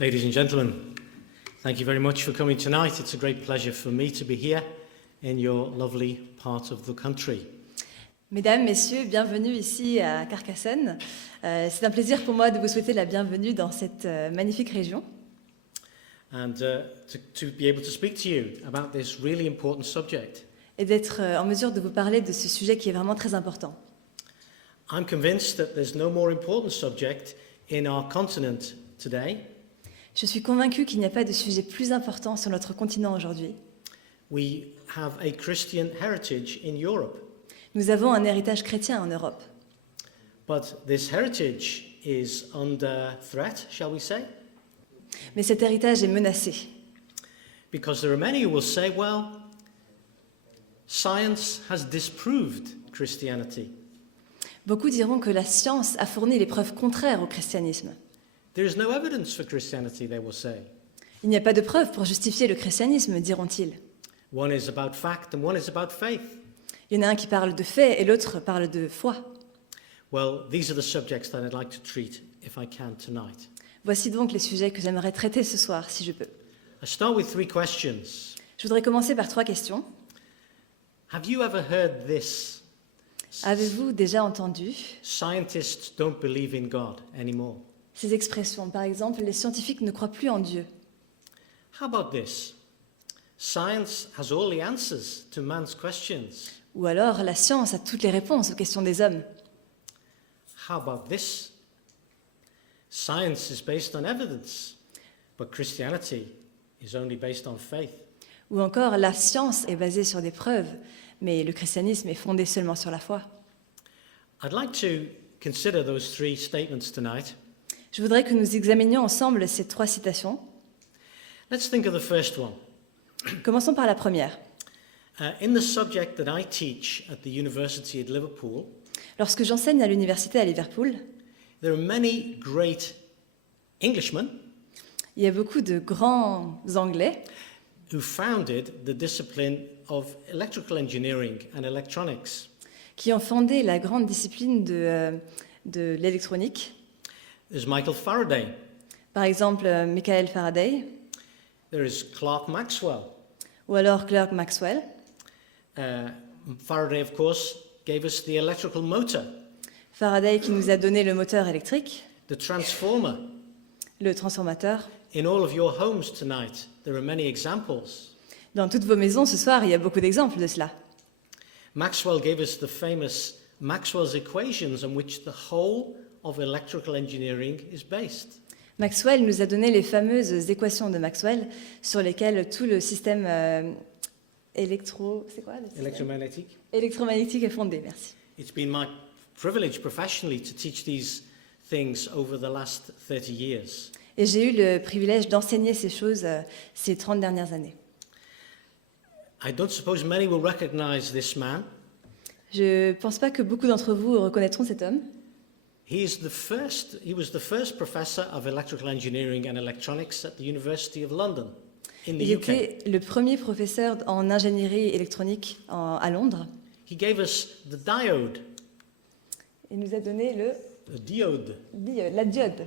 Ladies and gentlemen, thank you very much for coming tonight. It's a great pleasure for me to be here in your lovely part of the country. Mesdames, Messieurs, bienvenue ici à Carcassonne. C'est un plaisir pour moi de vous souhaiter la bienvenue dans cette magnifique région. And to be able to speak to you about this really important subject. Et d'être en mesure de vous parler de ce sujet qui est vraiment très important. I'm convinced that there's no more important subject in our continent today. Je suis convaincue qu'il n'y a pas de sujet plus important sur notre continent aujourd'hui. We have a Christian heritage in Europe. Nous avons un héritage chrétien en Europe. But this heritage is under threat, shall we say? Mais cet héritage est menacé. Because there are many who will say, well, science has disproved Christianity. Beaucoup diront que la science a fourni les preuves contraires au christianisme. There is no evidence for Christianity, they will say. Il n'y a pas de preuves pour justifier le christianisme, diront-ils. One is about fact and one is about faith. Il y en a un qui parle de faits et l'autre parle de foi. Well, these are the subjects that I'd like to treat, if I can, tonight. Voici donc les sujets que j'aimerais traiter ce soir, si je peux. I start with three questions. Je voudrais commencer par 3 questions. Have you ever heard this? Avez-vous déjà entendu Scientists don't believe in God anymore. ces expressions? Par exemple, les scientifiques ne croient plus en Dieu. How about this? Science has all the answers to man's questions. Ou alors, la science a toutes les réponses aux questions des hommes. How about this? Science is based on evidence, but Christianity is only based on faith. Ou encore, la science est basée sur des preuves, mais le christianisme est fondé seulement sur la foi. I'd like to consider those three statements tonight. Je voudrais que nous examinions ensemble ces 3 citations. Let's think of the first one. Commençons par la première. In the subject that I teach at the University at Liverpool, Lorsque j'enseigne à l'université à Liverpool, there are many great Englishmen il y a beaucoup de grands Anglais who founded the discipline of electrical engineering and electronics. qui ont fondé la grande discipline de l'électronique. There's Michael Faraday. Par exemple, Michael Faraday, There is Clerk Maxwell. ou alors Clerk Maxwell. Faraday, of course, gave us the electrical motor, Faraday qui nous a donné le moteur électrique, the transformer. le transformateur. In all of your homes tonight, there are many examples. Dans toutes vos maisons ce soir, il y a beaucoup d'exemples de cela. Maxwell gave us the famous Maxwell's equations on which the whole of electrical engineering is based. Maxwell nous a donné les fameuses équations de Maxwell sur lesquelles tout le système Electromagnetic. électromagnétique est fondé. Merci. It's been my privilege professionally to teach these things over the last 30 years. Et j'ai eu le privilège d'enseigner ces choses ces 30 dernières années. I don't suppose many will recognize this man. Je ne pense pas que beaucoup d'entre vous reconnaîtront cet homme. He was the first professor of electrical engineering and electronics at the University of London in the Il UK. était le premier professeur en ingénierie électronique à Londres. He gave us the diode, Il nous a donné the diode. la diode.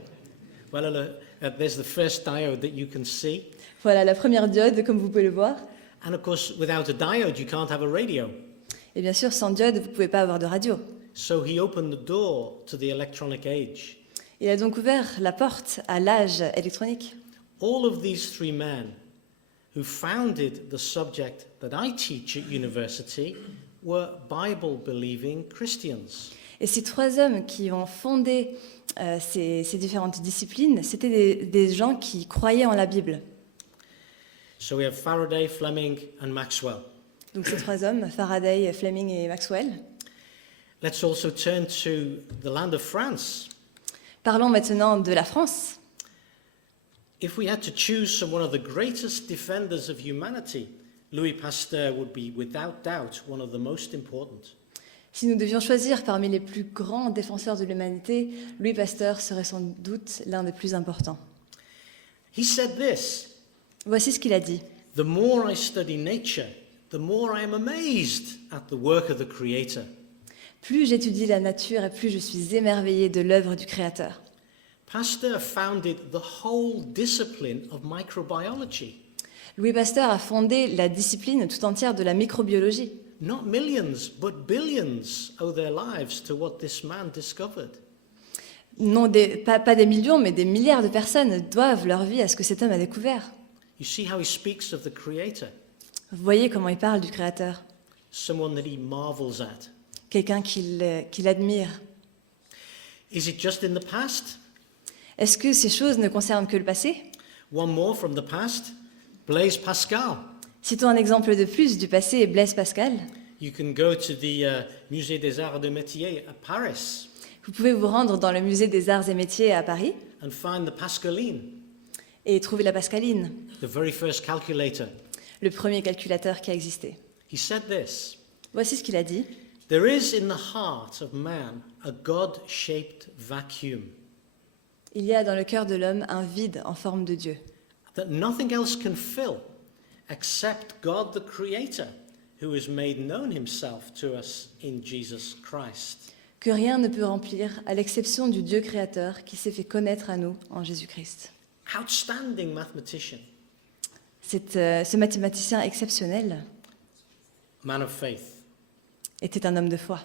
Well, there's the first diode that you can see. Voilà, la première diode, comme vous pouvez le voir. And of course, without a diode, you can't have a radio. Et bien sûr, sans diode, vous ne pouvez pas avoir de radio. So he opened the door to the electronic age. Il a donc ouvert la porte à l'âge électronique. All of these three men who founded the subject that I teach at university were Bible-believing Christians. Et ces 3 hommes qui ont fondé ces différentes disciplines, c'était des gens qui croyaient en la Bible. So we have Faraday, Fleming, and Maxwell. Donc ces 3 hommes, Faraday, Fleming et Maxwell. Let's also turn to the land of France. Parlons maintenant de la France. If we had to choose one of the greatest defenders of humanity, Louis Pasteur would be without doubt one of the most important. Si nous devions choisir parmi les plus grands défenseurs de l'humanité, Louis Pasteur serait sans doute l'un des plus importants. He said this: Voici ce qu'il a dit. "The more I study nature, the more I am amazed at the work of the Creator. Plus j'étudie la nature et plus je suis émerveillée de l'œuvre du Créateur. Pasteur founded the whole discipline of microbiology. Louis Pasteur a fondé la discipline tout entière de la microbiologie. Not millions, but billions owe their lives to what this man discovered. Non, pas des millions, mais des milliards de personnes doivent leur vie à ce que cet homme a découvert. You see how he speaks of the Creator, Vous voyez comment il parle du Créateur, someone that he marvels at. quelqu'un qu'il admire. Is it just in the past? Est-ce que ces choses ne concernent que le passé? One more from the past, Blaise Pascal. Citons un exemple de plus du passé, Blaise Pascal. You can go to the Musée des Arts et des Métiers at Paris Vous pouvez vous rendre dans le musée des Arts et Métiers à Paris and find the Pascaline, et trouver la Pascaline, the very first calculator. le premier calculateur qui a existé. He said this, Voici ce qu'il a dit. "There is in the heart of man a God-shaped vacuum Il y a dans le cœur de l'homme un vide en forme de Dieu, that nothing else can fill except God the Creator, who has made known himself to us in Jesus Christ." que rien ne peut remplir à l'exception du Dieu créateur qui s'est fait connaître à nous en Jésus-Christ. Outstanding mathematician, Ce mathématicien exceptionnel man of faith. était un homme de foi.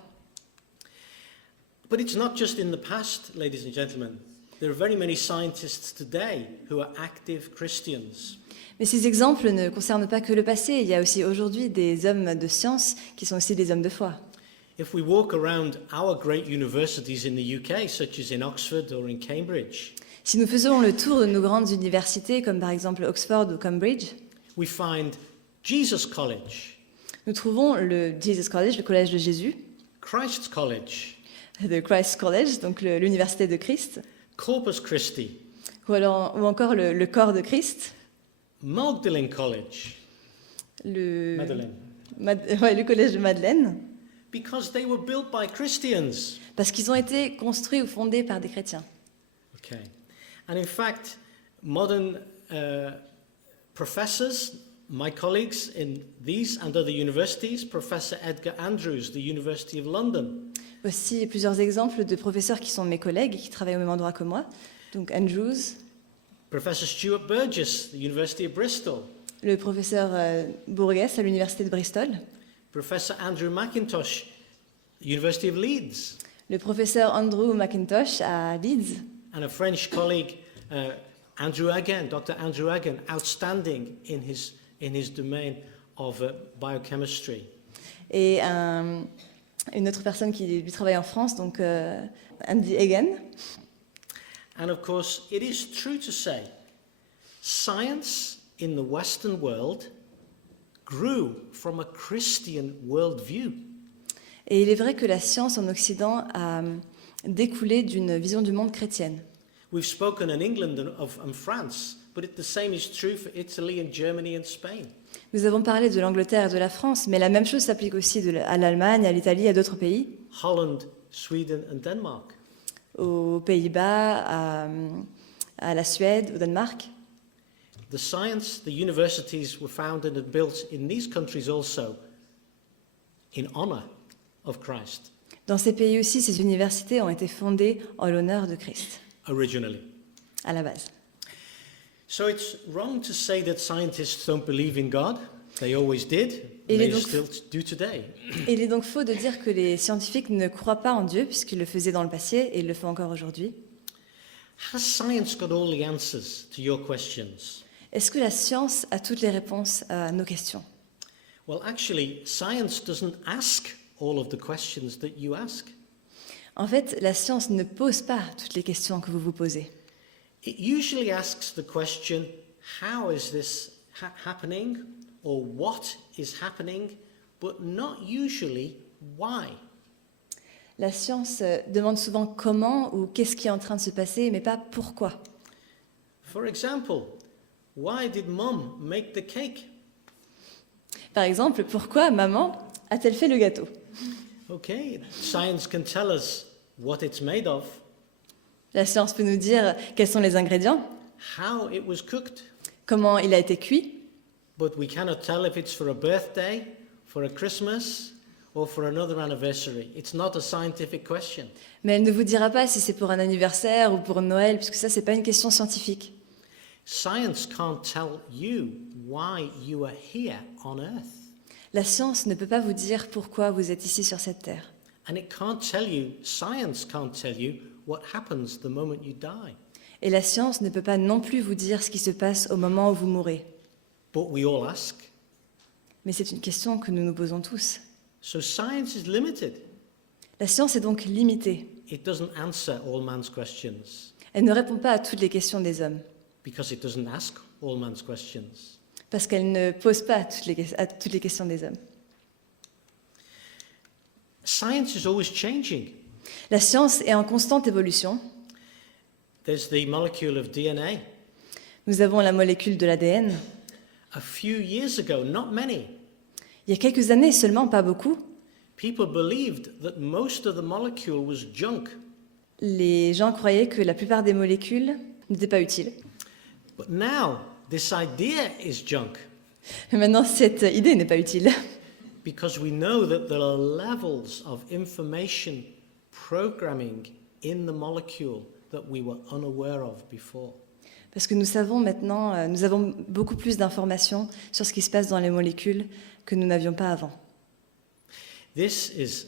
But it's not just in the past, ladies and gentlemen. There are very many scientists today who are active Christians. Mais ces exemples ne concernent pas que le passé. Il y a aussi aujourd'hui des hommes de science qui sont aussi des hommes de foi. If we walk around our great universities in the UK, such as in Oxford or in Cambridge, Si nous faisons le tour de nos grandes universités, comme par exemple Oxford ou Cambridge, we find Jesus College, nous trouvons le Jesus College, le collège de Jésus, Christ's College, the Christ College, donc l'université de Christ, Corpus Christi, ou encore le corps de Christ, Magdalene College, le, Madeleine, le collège de Madeleine, because they were built by Christians. parce qu'ils ont été construits ou fondés par des chrétiens. Okay. And in fact, modern professors, my colleagues in these and other universities, Professor Edgar Andrews, the University of London, Aussi plusieurs exemples de professeurs qui sont mes collègues et qui travaillent au même endroit que moi. Donc Andrews, Professor Stuart Burgess, the University of Bristol, le professeur Burgess à l'université de Bristol, Professor Andrew McIntosh, University of Leeds, le professeur Andrew McIntosh à Leeds, and a French colleague, Andrew Hagen, Dr. Andrew Hagen, outstanding in his domain of biochemistry. et une autre personne qui lui travaille en France, donc Andy Hagen. And of course, it is true to say, science in the Western world grew from a Christian worldview. Et il est vrai que la science en Occident a découlé d'une vision du monde chrétienne. We've spoken in England and France, but the same is true for Italy and Germany and Spain. Nous avons parlé de l'Angleterre et de la France, mais la même chose s'applique aussi à l'Allemagne, à l'Italie, à d'autres pays, Holland, Sweden and Denmark. aux Pays-Bas, à la Suède, au Danemark. The science, the universities were founded and built in these countries also in honor of Christ, Dans ces pays aussi, ces universités ont été fondées en l'honneur de Christ, originally. à la base. So it's wrong to say that scientists don't believe in God. They always did. Et They donc- still do today. Et il est donc faux de dire que les scientifiques ne croient pas en Dieu, puisqu'ils le faisaient dans le passé et ils le font encore aujourd'hui. Has science got all the answers to your questions? Est-ce que la science a toutes les réponses à nos questions? Well, actually, science doesn't ask all of the questions that you ask. En fait, la science ne pose pas toutes les questions que vous vous posez. It usually asks the question, how is this happening? Or what is happening? But not usually, why? La science demande souvent comment ou qu'est-ce qui est en train de se passer, mais pas pourquoi. For example, why did Mum make the cake? Par exemple, pourquoi maman a-t-elle fait le gâteau? Okay, science can tell us what it's made of, La science peut nous dire quels sont les ingrédients, how it was cooked, comment il a été cuit, but we cannot tell if it's for a birthday, for a Christmas, or for another anniversary. It's not a scientific question. Mais elle ne vous dira pas si c'est pour un anniversaire ou pour Noël, puisque ça, c'est pas une question scientifique. Science can't tell you why you are here on earth. La science ne peut pas vous dire pourquoi vous êtes ici sur cette terre. And science can't tell you what happens the moment you die. Et la science ne peut pas non plus vous dire ce qui se passe au moment où vous mourrez. But we all ask. Mais c'est une question que nous nous posons tous. So science is limited. La science est donc limitée. It doesn't answer all man's questions Elle ne répond pas à toutes les questions des hommes, because it doesn't ask all man's questions. parce qu'elle ne pose pas à toutes les questions des hommes. Science is always changing. La science est en constante évolution. There's the molecule of DNA. Nous avons la molécule de l'ADN. A few years ago, not many, Il y a quelques années seulement, pas beaucoup, people believed that most of the molecule was junk. les gens croyaient que la plupart des molécules n'étaient pas utiles. But now, this idea is junk Mais maintenant, cette idée n'est pas utile, because we know that there are levels of information programming in the molecule that we were unaware of before. parce que nous savons maintenant, nous avons beaucoup plus d'informations sur ce qui se passe dans les molécules que nous n'avions pas avant. This is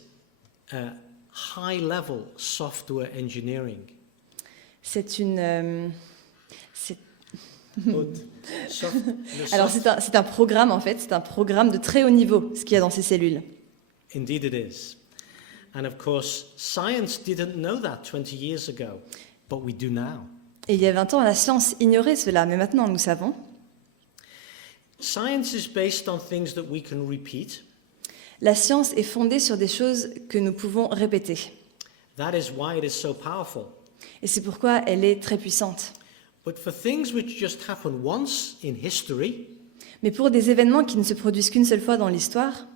high-level software engineering. C'est une... Soft- the Alors soft- c'est un programme en fait, c'est un programme de très haut niveau, ce qu'il y a dans ces cellules. Indeed it is. And of course, science didn't know that 20 years ago, but we do now. Et il y a 20 ans, la science ignorait cela, mais maintenant nous savons. Science is based on things that we can repeat. La science est fondée sur des choses que nous pouvons répéter. That is why it is so powerful. Et c'est pourquoi elle est très puissante. But for things which just happen once in history, Mais pour des événements qui ne se produisent qu'une seule fois dans l'histoire,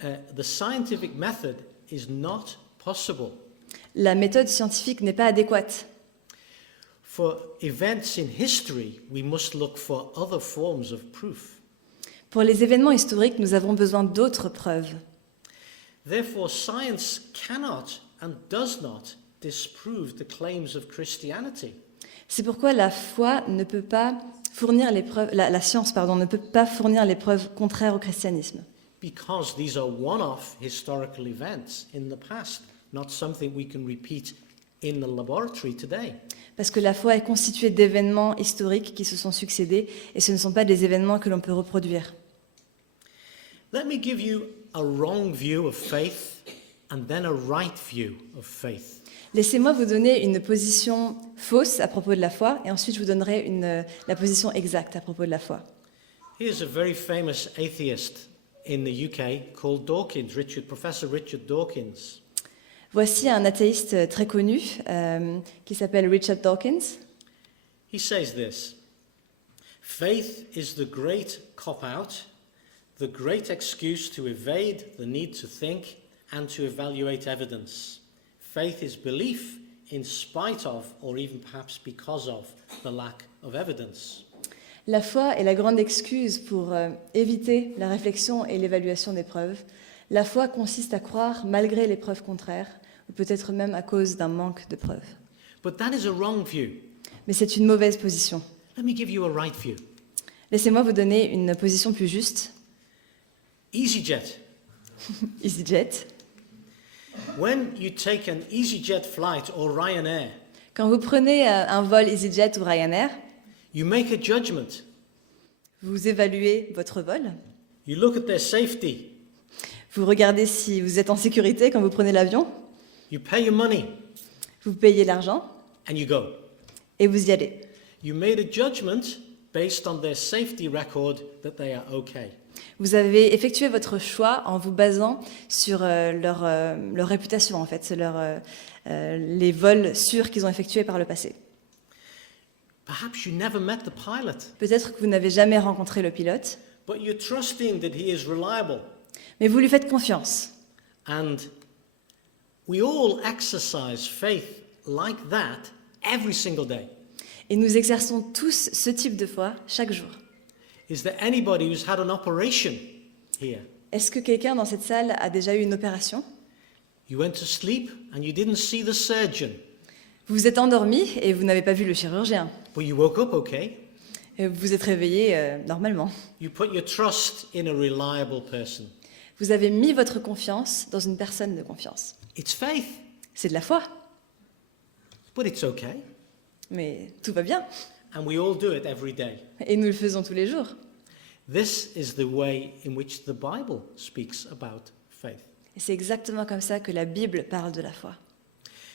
the scientific method is not possible. la méthode scientifique n'est pas adéquate. For events in history, we must look for other forms of proof. Pour les événements historiques, nous avons besoin d'autres preuves. Therefore, science cannot and does not disprove the claims of Christianity. C'est pourquoi la foi ne peut pas fournir les preuves, la science, pardon, ne peut pas fournir les preuves contraires au christianisme. Because these are one-off historical events in the past, not something we can repeat in the laboratory today. Parce que la foi est constituée d'événements historiques qui se sont succédés et ce ne sont pas des événements que l'on peut reproduire. Let me give you a wrong view of faith and then a right view of faith. Laissez-moi vous donner une position fausse à propos de la foi et ensuite je vous donnerai la position exacte à propos de la foi. Here's a very famous atheist in the UK called Dawkins, Professor Richard Dawkins. Voici un athéiste très connu qui s'appelle Richard Dawkins. He says this: faith is the great cop-out, the great excuse to evade the need to think and to evaluate evidence. Faith is belief in spite of, or even perhaps because of, the lack of evidence. La foi est la grande excuse pour éviter la réflexion et l'évaluation des preuves. La foi consiste à croire malgré les preuves contraires, ou peut-être même à cause d'un manque de preuves. But that is a wrong view. Mais c'est une mauvaise position. Let me give you a right view. Laissez-moi vous donner une position plus juste. EasyJet. EasyJet. When you take an EasyJet flight or Ryanair, Quand vous prenez un vol EasyJet ou Ryanair, you make a judgment. vous évaluez votre vol. You look at their safety. Vous regardez si vous êtes en sécurité quand vous prenez l'avion. You pay your money Vous payez l'argent and you go. et vous y allez. You made a judgment based on their safety record that they are okay. Vous avez effectué votre choix en vous basant sur leur réputation, en fait, sur les vols sûrs qu'ils ont effectués par le passé. Perhaps you never met the pilot, Peut-être que vous n'avez jamais rencontré le pilote, but you're trusting that he is reliable. mais vous lui faites confiance. And we all exercise faith like that every single day. Et nous exerçons tous ce type de foi chaque jour. Is there anybody who's had an operation here? Est-ce que quelqu'un dans cette salle a déjà eu une opération? You went to sleep and you didn't see the surgeon, Vous vous êtes endormi et vous n'avez pas vu le chirurgien. but you woke up okay. Et vous vous êtes réveillé normalement. You put your trust in a reliable person. Vous avez mis votre confiance dans une personne de confiance. It's faith, C'est de la foi, but it's okay. mais tout va bien. And we all do it every day. Et nous le faisons tous les jours. This is the way in which the Bible speaks about faith. Et c'est exactement comme ça que la Bible parle de la foi.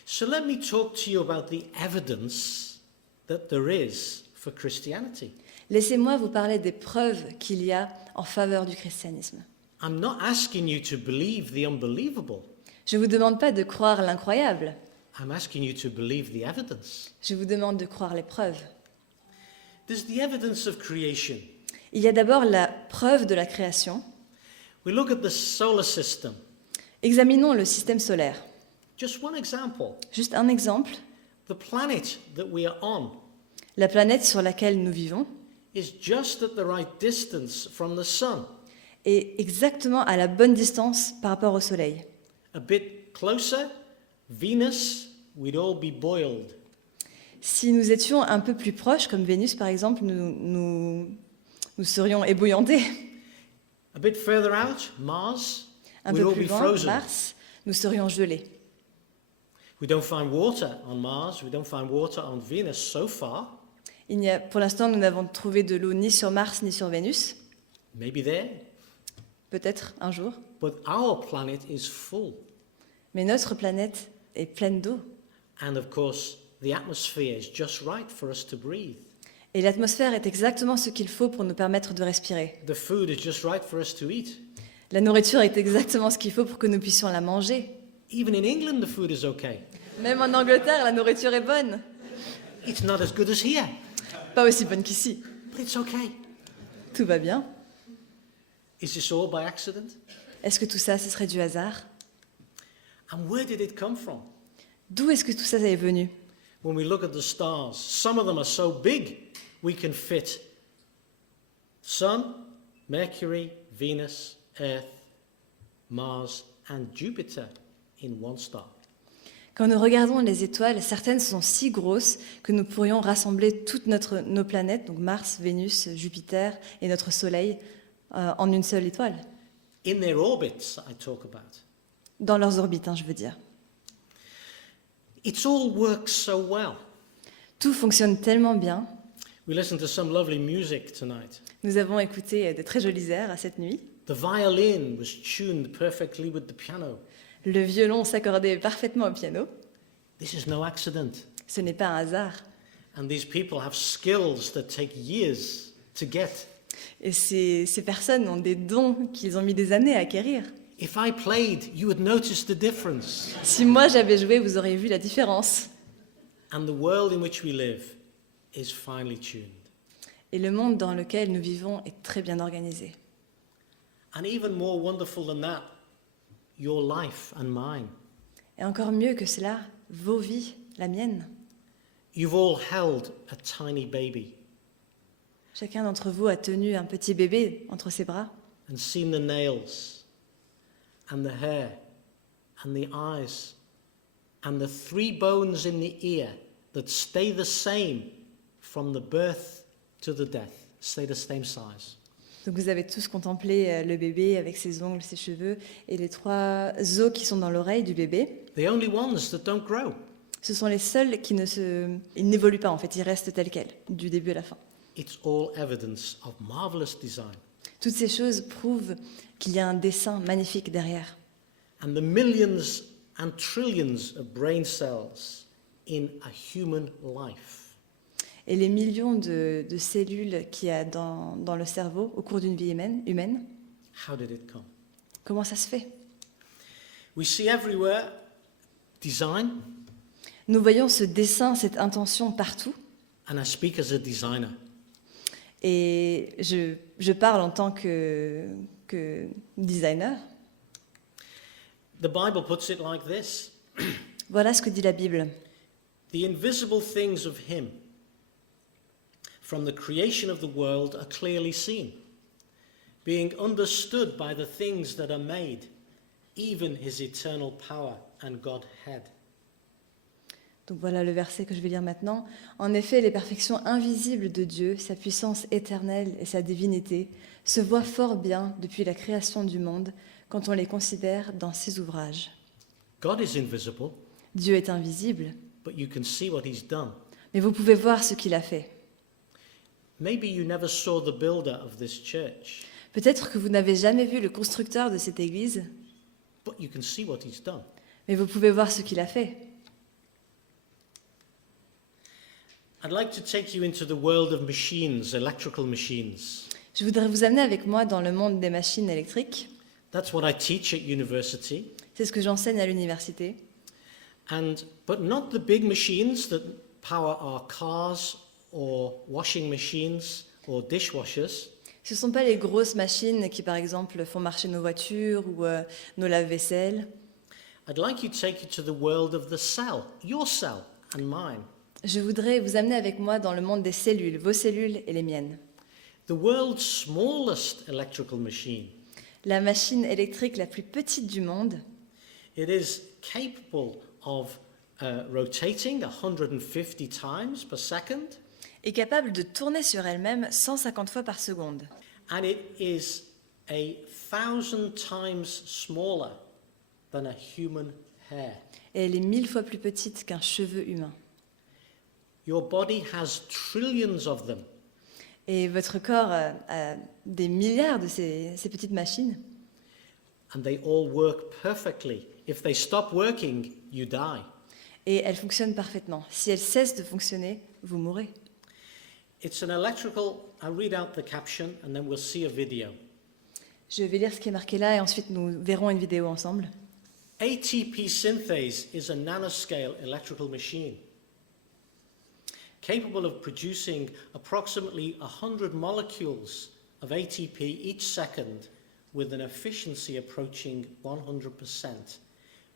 So let me talk to you about the evidence that there is for Christianity. Laissez-moi vous parler des preuves qu'il y a en faveur du christianisme. I'm not asking you to believe the unbelievable. Je ne vous demande pas de croire l'incroyable, I'm asking you to believe the evidence. je vous demande de croire les preuves. There's the evidence of creation. Il y a d'abord la preuve de la création. We look at the solar system. Examinons le système solaire. Just one example. Juste un exemple, The planet that we are on la planète sur laquelle nous vivons is just at the right distance from the sun. est exactement à la bonne distance par rapport au Soleil. A bit closer, Venus, we'd all be boiled. Si nous étions un peu plus proches, comme Vénus par exemple, nous serions ébouillantés. A bit further out, Mars, Un we'd peu all plus be loin, frozen. Mars, nous serions gelés. We don't find water on Mars, we don't find water on Venus so far. Pour l'instant, nous n'avons trouvé de l'eau ni sur Mars ni sur Vénus. Maybe there. Peut-être un jour. But our planet is full. Mais notre planète est pleine d'eau. And of course, the atmosphere is just right for us to breathe. Et l'atmosphère est exactement ce qu'il faut pour nous permettre de respirer. The food is just right for us to eat. La nourriture est exactement ce qu'il faut pour que nous puissions la manger. Even in England, the food is okay. Même en Angleterre, la nourriture est bonne. It's not as good as here, Pas aussi bonne qu'ici. but it's okay. Tout va bien. Is this all by accident? Est-ce que tout ça, ce serait du hasard? And where did it come from? D'où est-ce que tout ça est venu? When we look at the stars, some of them are so big we can fit Sun, Mercury, Venus, Earth, Mars, and Jupiter in one star. Quand nous regardons les étoiles, certaines sont si grosses que nous pourrions rassembler toutes nos planètes, donc Mars, Vénus, Jupiter et notre Soleil, en une seule étoile. In their orbits, I talk about. Dans leurs orbites, je veux dire. It all works so well. Tout fonctionne tellement bien. We listened to some lovely music tonight. Nous avons écouté de très jolis airs à cette nuit. The violin was tuned perfectly with the piano. Le violon s'accordait parfaitement au piano. This is no accident. Ce n'est pas un hasard. And these people have skills that take years to get. Et ces personnes ont des dons qu'ils ont mis des années à acquérir. If I played, you would notice the difference. Si moi j'avais joué, vous auriez vu la différence. And the world in which we live is finely tuned. Et le monde dans lequel nous vivons est très bien organisé. And even more wonderful than that, your life and mine. Et encore mieux que cela, vos vies, la mienne. You've all held a tiny baby Chacun d'entre vous a tenu un petit bébé entre ses bras and seen the nails and the hair and the eyes and the 3 bones in the ear that stay the same from the birth to the death, stay the same size. Donc vous avez tous contemplé le bébé avec ses ongles, ses cheveux et les 3 os qui sont dans l'oreille du bébé. The only ones that don't grow. Ce sont les seuls qui ils n'évoluent pas en fait, ils restent tels quels, du début à la fin. It's all evidence of marvelous design. Toutes ces choses prouvent qu'il y a un dessin magnifique derrière. And the millions and trillions of brain cells in a human life. Et les millions de cellules qu'il y a dans le cerveau au cours d'une vie humaine, How did it come? comment ça se fait? We see everywhere design, Nous voyons ce dessin, cette intention partout. and I speak as a designer. Et je parle en tant que designer. The Bible puts it like this: Voilà ce que dit la Bible. the invisible things of Him from the creation of the world are clearly seen, being understood by the things that are made, even his eternal power and Godhead. Donc voilà le verset que je vais lire maintenant. En effet, les perfections invisibles de Dieu, sa puissance éternelle et sa divinité, se voient fort bien depuis la création du monde quand on les considère dans ses ouvrages. God is invisible, Dieu est invisible, but you can see what he's done. mais vous pouvez voir ce qu'il a fait. Maybe you never saw the builder of this church, Peut-être que vous n'avez jamais vu le constructeur de cette église, but you can see what he's done. mais vous pouvez voir ce qu'il a fait. I'd like to take you into the world of machines, electrical machines. Je voudrais vous amener avec moi dans le monde des machines électriques. That's what I teach at university. C'est ce que j'enseigne à l'université. But not the big machines that power our cars or washing machines or dishwashers. Ce ne sont pas les grosses machines qui, par exemple, font marcher nos voitures ou nos lave-vaisselle. I'd like you to take you to the world of the cell, your cell and mine. Je voudrais vous amener avec moi dans le monde des cellules, vos cellules et les miennes. The world's smallest electrical machine. La machine électrique la plus petite du monde. It is capable of rotating 150 times per second, Est capable de tourner sur elle-même 150 fois par seconde. and it is 1,000 times smaller than a human hair. Et elle est 1000 fois plus petite qu'un cheveu humain. Your body has trillions of them. Et votre corps a des milliards de ces petites machines. And they all work perfectly. If they stop working, you die. Et elles fonctionnent parfaitement. Si elles cessent de fonctionner, vous mourrez. It's an electrical, I'll read out the caption and then we'll see a video. Je vais lire ce qui est marqué là et ensuite nous verrons une vidéo ensemble. ATP synthase is a nanoscale electrical machine capable of producing approximately 100 molecules of ATP each second with an efficiency approaching 100%,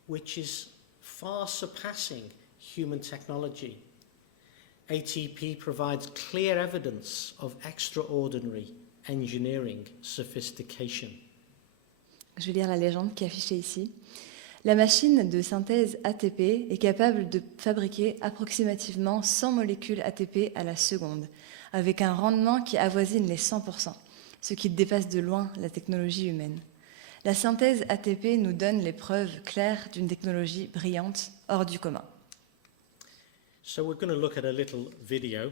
which is far surpassing human technology. ATP provides clear evidence of extraordinary engineering sophistication. Je vais lire la légende qui est affichée ici. La machine de synthèse ATP est capable de fabriquer approximativement 100 molécules ATP à la seconde, avec un rendement qui avoisine les 100%, ce qui dépasse de loin la technologie humaine. La synthèse ATP nous donne les preuves claires d'une technologie brillante, hors du commun. So we're going to look at a little video.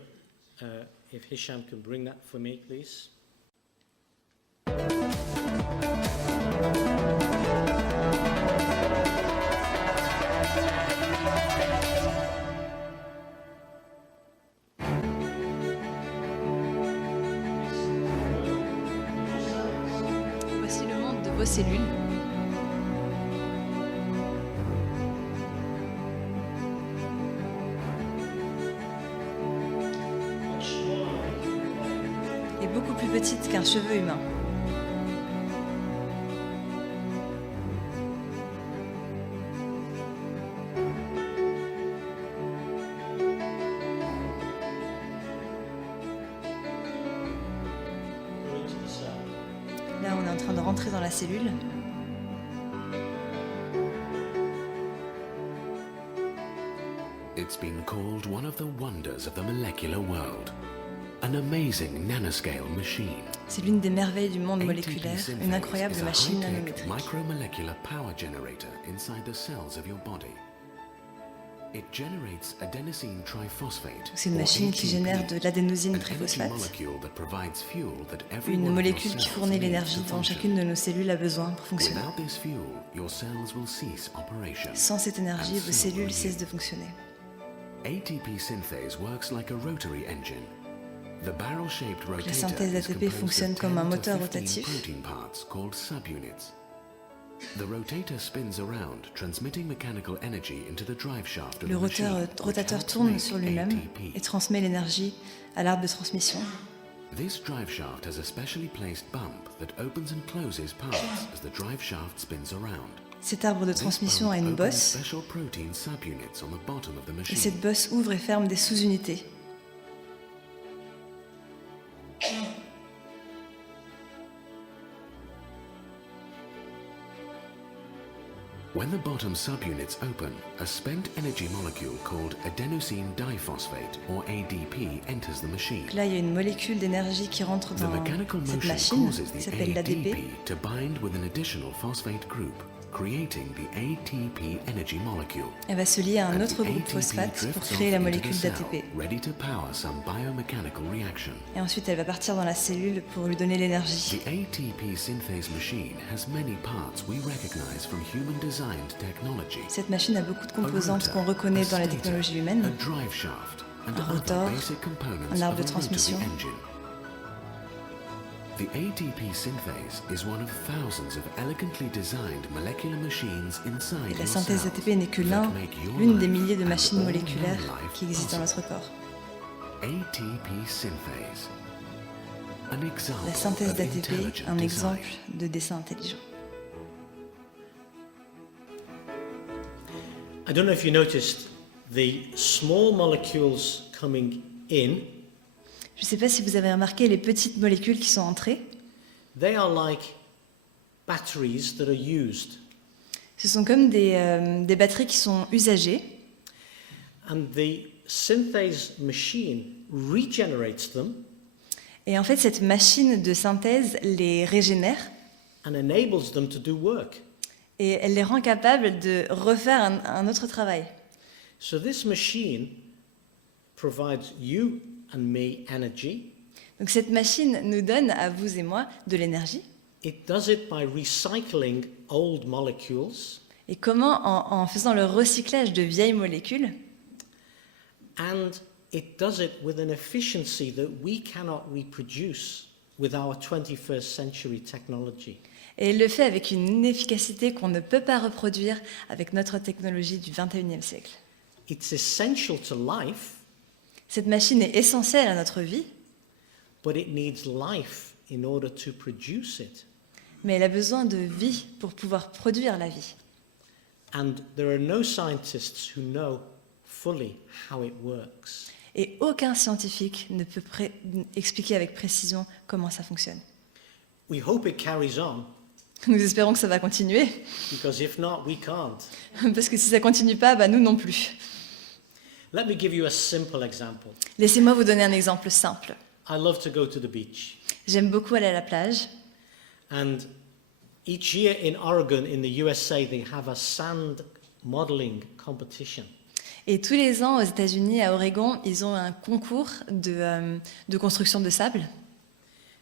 If Hisham can bring that for me, please. Voici le monde de vos cellules. Est beaucoup plus petite qu'un cheveu humain. Go into the cell. Là, on est en train de rentrer dans la cellule. It's been called one of the wonders of the molecular world. An amazing nanoscale machine. C'est l'une des merveilles du monde ATP moléculaire, une synthase incroyable is a machine high-tech nanométrique. micromolecular power generator inside the cells of your body. It generates adenosine triphosphate. C'est une or machine qui ATP, génère de l'adenosine an energy triphosphate, molecule that provides fuel that every une one of your molécule qui cells fournit needs l'énergie to dont function. chacune de nos cellules a besoin pour fonctionner. Without this fuel, your cells will cease operation. Sans cette énergie, And vos so will cellules you. cessent de fonctionner. ATP synthase works like a rotary engine. The barrel-shaped rotator La synthèse is ATP composed fonctionne of comme un 10 to moteur 15 rotatif. protein parts called subunits. The rotator spins around, transmitting mechanical energy into the drive shaft of Le the machine, rotateur which helps tourne make sur lui-même ATP. et transmet l'énergie à l'arbre de transmission. This drive shaft has a specially placed bump that opens and closes parts as the drive shaft spins around. Cet arbre de This transmission bump a une opens bosse special protein subunits on the bottom of the et machine. cette bosse ouvre et ferme des sous-unités. When the bottom subunits open, a spent energy molecule called adenosine diphosphate, or ADP, enters the machine. Donc là, il y a une molécule d'énergie qui rentre The dans mechanical cette motion machine, causes qui the s'appelle l'ADP. ADP to bind with an additional phosphate group, creating the ATP energy molecule. Elle va se lier à un And autre the groupe ATP phosphate pour drifts créer off la into molécule the cell, d'ATP. ready to power some biomechanical reaction. Et ensuite, elle va partir dans la cellule pour lui donner l'énergie. The ATP synthase machine has many parts we recognize from human-designed technology. Cette machine a beaucoup de A composantes rotor, qu'on reconnaît a dans la stator, technologie a humaine. drive shaft, and Un other rotor, basic components un arbre de of a rotary transmission. engine. The ATP synthase is one of thousands of elegantly designed molecular machines inside Et la your synthèse cells d'ATP n'est que that make your l'une des life milliers de and machines all moléculaires your life qui existent dans possible. notre corps. ATP synthase. An example La synthèse of d'ATP, intelligent un design. exemple de dessin intelligent. I don't know if you noticed the small molecules coming in, Je ne sais pas si vous avez remarqué les petites molécules qui sont entrées. they are like batteries that are used. Ce sont comme des batteries qui sont usagées. And the synthase machine regenerates them Et en fait, cette machine de synthèse les régénère and enables them to do work. et elle les rend capables de refaire un autre travail. So this machine provides you and me energy. Donc cette machine nous donne à vous et moi de l'énergie. It does it by recycling old molecules, Et comment en faisant le recyclage de vieilles molécules, and it does it with an efficiency that we cannot reproduce with our 21st century technology. et elle le fait avec une efficacité qu'on ne peut pas reproduire avec notre technologie du 21e siècle. It's essential to life, Cette machine est essentielle à notre vie, but it needs life in order to produce it. mais elle a besoin de vie pour pouvoir produire la vie. And there are no scientists who know fully how it works. Et aucun scientifique ne peut expliquer avec précision comment ça fonctionne. We hope it carries on, Nous espérons que ça va continuer, because if not, we can't. parce que si ça continue pas, bah nous non plus. Let me give you a simple example. Laissez-moi vous donner un exemple simple. I love to go to the beach. J'aime beaucoup aller à la plage. And each year in Oregon, in the USA, they have a sand modeling competition. Et tous les ans, aux États-Unis, à Oregon, ils ont un concours de construction de sable.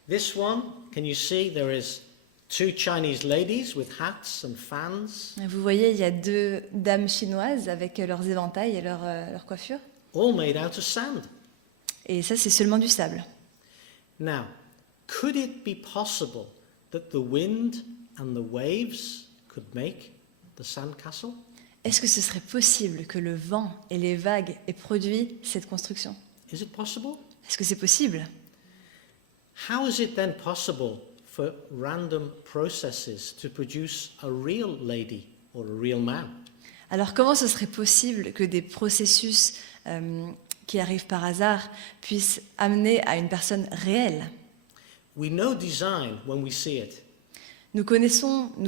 This one, can you see there is two Chinese ladies with hats and fans, Vous voyez, il y a deux dames chinoises avec leurs éventails et leur coiffure. all made out of sand. Et ça, c'est seulement du sable. Now, could it be possible that the wind and the waves could make the sandcastle? Est-ce que ce serait possible que le vent et les vagues aient produit cette construction? Is it possible? Est-ce que c'est possible? How is it then possible for random processes to produce a real lady or a real man? Alors comment ce serait possible que des processus qui arrivent par hasard puissent amener à une personne réelle? We know design when we see it. Nous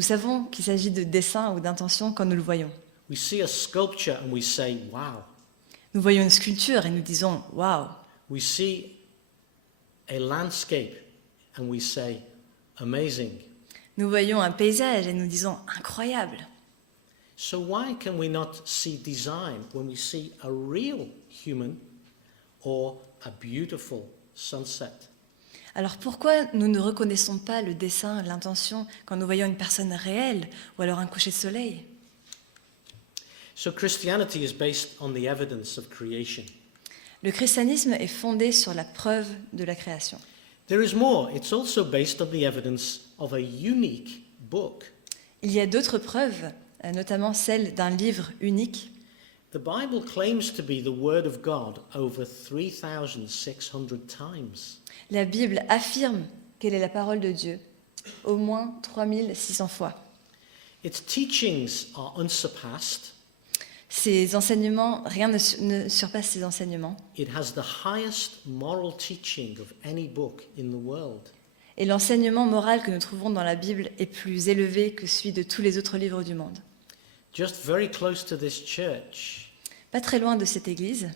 savons qu'il s'agit de dessin ou d'intention quand nous le voyons. We see a sculpture and we say, wow. Nous voyons une sculpture et nous disons « Waouh !» We see a landscape and we say, amazing. Nous voyons un paysage et nous disons « Incroyable !» So why can we not see design when we see a real human or a beautiful sunset? Alors pourquoi nous ne reconnaissons pas le dessin, l'intention, quand nous voyons une personne réelle ou alors un coucher de soleil? So Christianity is based on the evidence of creation. Le christianisme est fondé sur la preuve de la création. There is more. It's also based on the evidence of a unique book. Il y a d'autres preuves, notamment celle d'un livre unique. The Bible claims to be the Word of God over 3,600 times. La Bible affirme qu'elle est la parole de Dieu, au moins 3600 fois. Its teachings are unsurpassed. Ces enseignements, rien ne surpasse ces enseignements. It has the highest moral teaching of any book in the world. Et l'enseignement moral que nous trouvons dans la Bible est plus élevé que celui de tous les autres livres du monde. Just very close to this church, Pas très loin de cette église,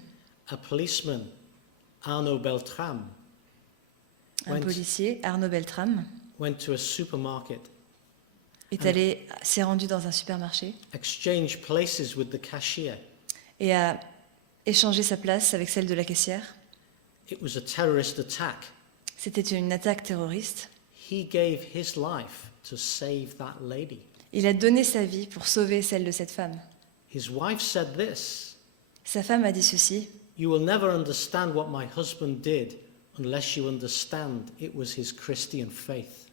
a policeman, Arno Beltram, un Went- policier, Arnaud Beltrame, went to a supermarket, s'est rendu dans un supermarché exchanged places with the cashier. et a échangé sa place avec celle de la caissière. It was a terrorist attack. C'était une attaque terroriste. He gave his life to save that lady. Il a donné sa vie pour sauver celle de cette femme. His wife said this, Sa femme a dit ceci: "You will never understand what my husband did unless you understand it was his Christian faith."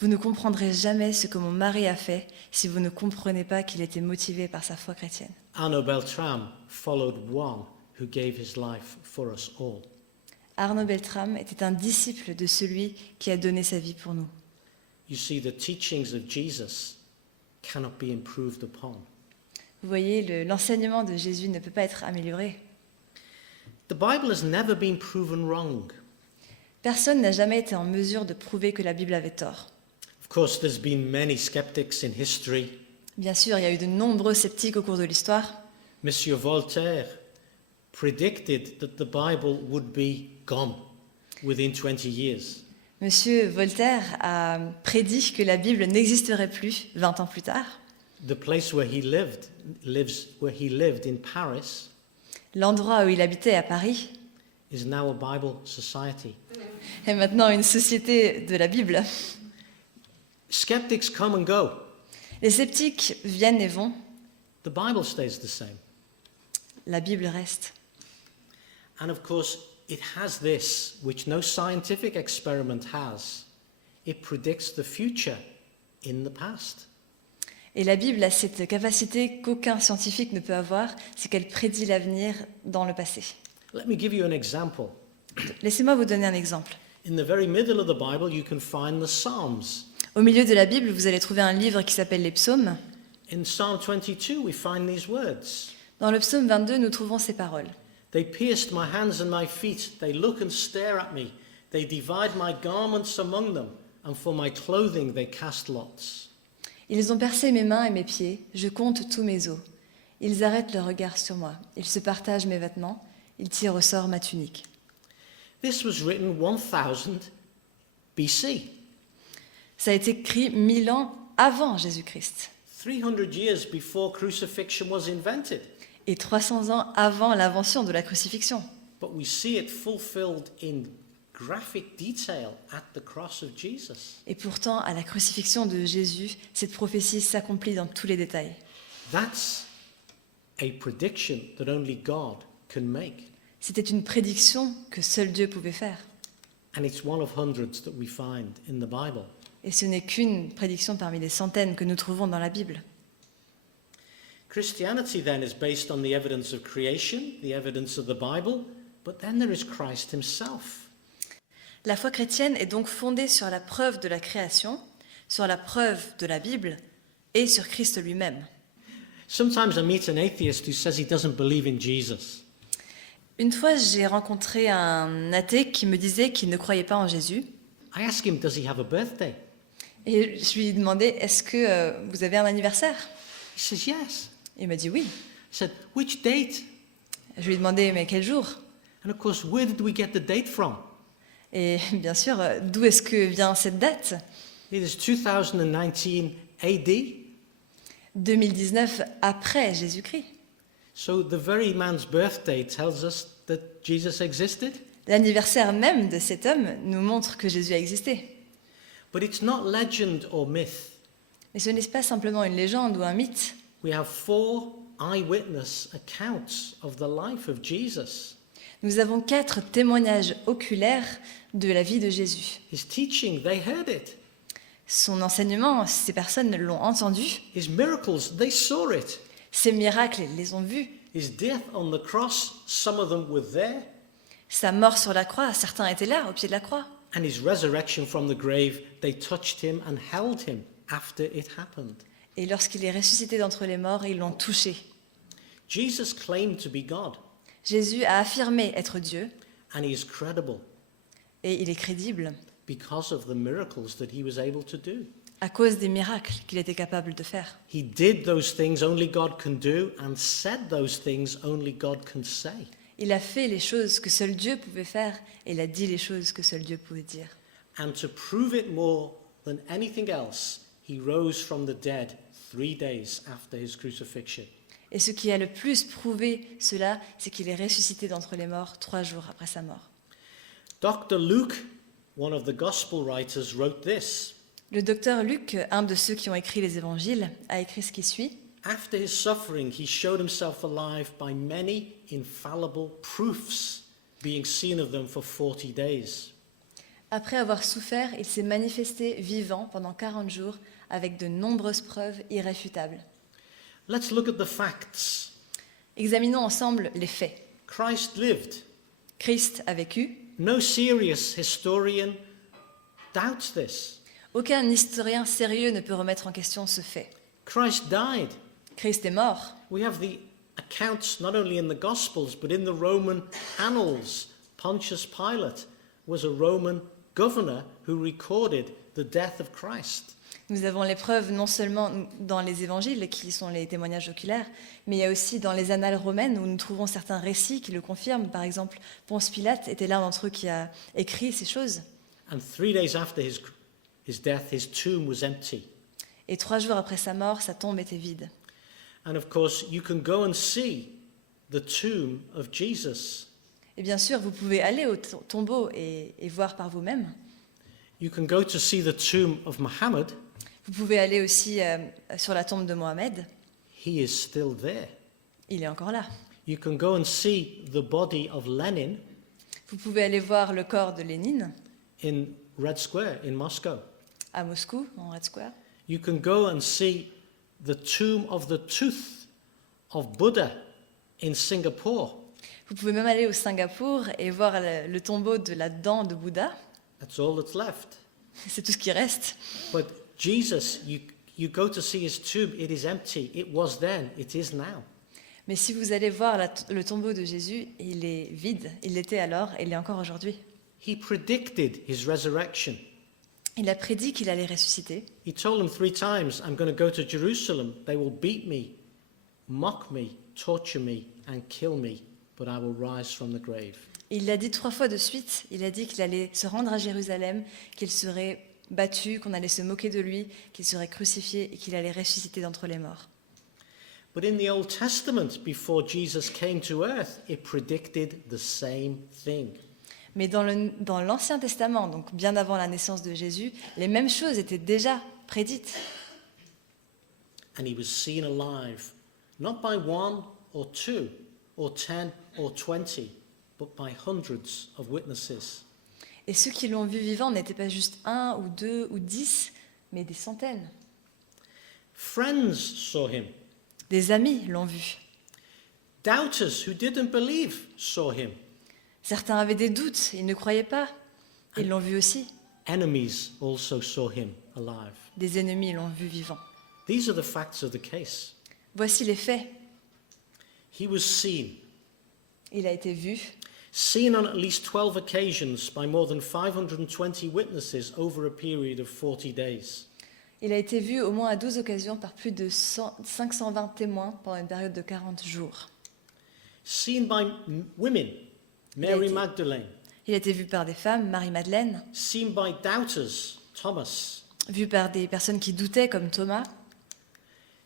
Vous ne comprendrez jamais ce que mon mari a fait si vous ne comprenez pas qu'il était motivé par sa foi chrétienne. Arno Beltram followed one who gave his life for us all. Arnaud Beltrame était un disciple de celui qui a donné sa vie pour nous. You see, the teachings of Jesus cannot be improved upon. Vous voyez, l'enseignement de Jésus ne peut pas être amélioré. The Bible has never been proven wrong. Personne n'a jamais été en mesure de prouver que la Bible avait tort. Of course, there's been many skeptics in history. Bien sûr, il y a eu de nombreux sceptiques au cours de l'histoire. Monsieur Voltaire predicted that the Bible would be gone within 20 years. Monsieur Voltaire a prédit que la Bible n'existerait plus 20 ans plus tard. The place where he lived in Paris L'endroit où il habitait à Paris is now a Bible society. est maintenant une société de la Bible. Skeptics come and go. Les sceptiques viennent et vont, The Bible stays the same. la Bible reste. And of course, it has this, which no scientific experiment has. It predicts the future in the past. Et la Bible a cette capacité qu'aucun scientifique ne peut avoir, c'est qu'elle prédit l'avenir dans le passé. Let me give you an example. Laissez-moi vous donner un exemple. In the very middle of the Bible, you can find the Psalms. Au milieu de la Bible, vous allez trouver un livre qui s'appelle les Psaumes. In Psalm 22, we find these words. Dans le Psaume 22, nous trouvons ces paroles. They pierced my hands and my feet. They look and stare at me. They divide my garments among them, and for my clothing they cast lots. Ils ont percé mes mains et mes pieds, je compte tous mes os. Ils arrêtent leur regard sur moi, ils se partagent mes vêtements, ils tirent au sort ma tunique. This was written 1000 BC, Ça a été écrit 1000 ans avant Jésus-Christ 300 years before crucifixion was invented. et 300 ans avant l'invention de la crucifixion. But we see it fulfilled in graphic detail at the cross of Jesus. Et pourtant, à la crucifixion de Jésus, cette prophétie s'accomplit dans tous les détails. That's a prediction that only God can make. C'était une prédiction que seul Dieu pouvait faire. And it's one of hundreds that we find in the Bible. Et ce n'est qu'une prédiction parmi les centaines que nous trouvons dans la Bible. Christianity then is based on the evidence of creation, the evidence of the Bible, but then there is Christ himself. La foi chrétienne est donc fondée sur la preuve de la création, sur la preuve de la Bible et sur Christ lui-même. Sometimes I meet an atheist who says he doesn't believe in Jesus. Une fois, j'ai rencontré un athée qui me disait qu'il ne croyait pas en Jésus. I ask him, does he have a birthday? Et je lui ai demandé, est-ce que vous avez un anniversaire? He says yes. Il m'a dit oui. I said, which date? Je lui ai demandé, mais quel jour? And of course, where did we get the date from? Et bien sûr, d'où est-ce que vient cette date? It is 2019 AD. 2019 après Jésus-Christ. So the very man's birthday tells us that Jesus existed. L'anniversaire même de cet homme nous montre que Jésus a existé. But it's not legend or myth. Mais ce n'est pas simplement une légende ou un mythe. We have 4 eyewitness accounts of the life of Jesus. Nous avons 4 témoignages oculaires de la vie de Jésus. His teaching, they heard it. Son enseignement, ces personnes l'ont entendu. His miracles, they saw it. Ses miracles, ils les ont vus. His death on the cross, some of them were there. Sa mort sur la croix, certains étaient là, au pied de la croix. And his resurrection from the grave, they touched him and held him after it happened. Et lorsqu'il est ressuscité d'entre les morts, ils l'ont touché. Jesus claimed to be God, Jésus a affirmé être Dieu, and he is credible et il est crédible because of the miracles that he was able to do. à cause des miracles qu'il était capable de faire. He did those things only God can do and said those things only God can say. Il a fait les choses que seul Dieu pouvait faire et il a dit les choses que seul Dieu pouvait dire. And to prove it more than anything else, he rose from the dead 3 days after his crucifixion. Et ce qui a le plus prouvé cela, c'est qu'il est ressuscité d'entre les morts 3 jours après sa mort. Dr. Luke, one of the gospel writers, wrote this. Le docteur Luc, un de ceux qui ont écrit les évangiles, a écrit ce qui suit. After his suffering, he showed himself alive by many infallible proofs, being seen of them for 40 days. Après avoir souffert, il s'est manifesté vivant pendant 40 jours avec de nombreuses preuves irréfutables. Let's look at the facts. Examinons ensemble les faits. Christ lived. Christ a vécu. No serious historian doubts this. Aucun historien sérieux ne peut remettre en question ce fait. Christ died. Christ est mort. We have the accounts not only in the Gospels but in the Roman annals. Pontius Pilate was a Roman governor who recorded the death of Christ. Nous avons les preuves non seulement dans les évangiles, qui sont les témoignages oculaires, mais il y a aussi dans les annales romaines où nous trouvons certains récits qui le confirment. Par exemple, Ponce Pilate était l'un d'entre eux qui a écrit ces choses. And 3 days after his death, his tomb was empty. Et 3 jours après sa mort, sa tombe était vide. And of course, you can go and see the tomb of Jesus. Et bien sûr, vous pouvez aller au tombeau et voir par vous-même. You can go to see the tomb of Muhammad. Vous pouvez aller aussi sur la tombe de Mohammed. He is still there. Il est encore là. You can go and see the body of Lenin Vous pouvez aller voir le corps de Lénine in Red Square in Moscow. à Moscou, en Red Square. You can go and see the tomb of the tooth of Buddha in Singapore. Vous pouvez même aller au Singapour et voir le tombeau de la dent de Bouddha. That's all that's left. C'est tout ce qui reste. But Jesus, you go to see his tomb, it is empty. It was then, it is now. Mais si vous allez voir le tombeau de Jésus, il est vide. Il l'était alors et il l'est encore aujourd'hui. He predicted his resurrection. Il a prédit qu'il allait ressusciter. He told them 3 times, I'm going to go to Jerusalem. They will beat me, mock me, torture me, and kill me, but I will rise from the grave. Il l'a dit 3 fois de suite. Il a dit qu'il allait se rendre à Jérusalem, qu'il serait battu, qu'on allait se moquer de lui, qu'il serait crucifié et qu'il allait ressusciter d'entre les morts. But in the Old Testament, before Jesus came to earth, it predicted the same thing. Mais dans l'Ancien Testament, donc bien avant la naissance de Jésus, les mêmes choses étaient déjà prédites. And he was seen alive, not by 1 or 2 or 10 or 20, but by hundreds of witnesses. Et ceux qui l'ont vu vivant n'étaient pas juste 1 ou 2 ou 10, mais des centaines. Friends saw him. Des amis l'ont vu. Doubters who didn't believe saw him. Certains avaient des doutes, ils ne croyaient pas. Ils l'ont vu aussi. Enemies also saw him alive. Des ennemis l'ont vu vivant. These are the facts of the case. Voici les faits. He was seen. Il a été vu, Seen on at least 12 occasions by more than 520 witnesses over a period of 40 days. il a été vu au moins à 12 occasions par plus de 520 témoins pendant une période de 40 jours. Seen by women, Mary été- Magdalene. Il a été vu par des femmes, Marie-Madeleine, Seen by doubters, Thomas. vu par des personnes qui doutaient comme Thomas,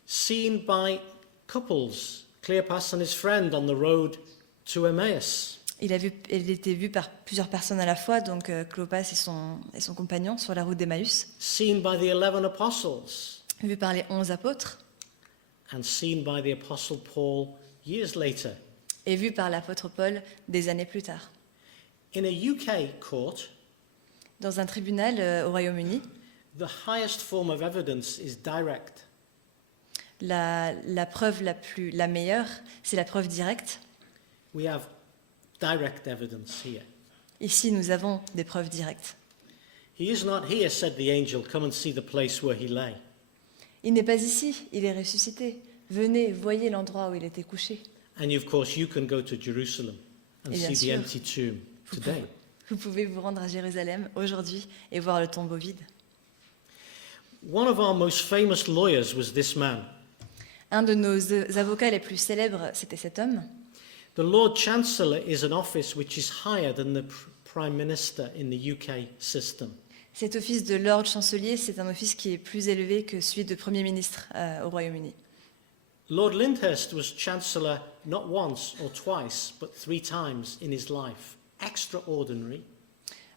Seen by couples, Cleopas and his friend on the road to Emmaus. il a été vu par plusieurs personnes à la fois, donc Clopas et son compagnon sur la route d'Emmaüs, Seen by the 11 apostles. vu par les 11 apôtres And seen by the apostle Paul years later. et vu par l'apôtre Paul des années plus tard. In a UK court, Dans un tribunal au Royaume-Uni, the highest form of evidence is direct. la preuve la meilleure, c'est la preuve directe. We have direct evidence here. Ici, nous avons des preuves directes. He is not here, said the angel. Come and see the place where he lay. Il n'est pas ici, il est ressuscité. Venez, voyez l'endroit où il était couché. And of course, you can go to Jerusalem and Et bien see the sûr. empty tomb today. Vous pouvez vous rendre à Jérusalem aujourd'hui et voir le tombeau vide. One of our most famous lawyers was this man. Un de nos avocats les plus célèbres, c'était cet homme. The Lord Chancellor is an office which is higher than the Prime Minister in the UK system. Cet office de Lord Chancelier, c'est un office qui est plus élevé que celui de Premier ministre au Royaume-Uni. Lord Lyndhurst was Chancellor not once or twice, but 3 times in his life. Extraordinary.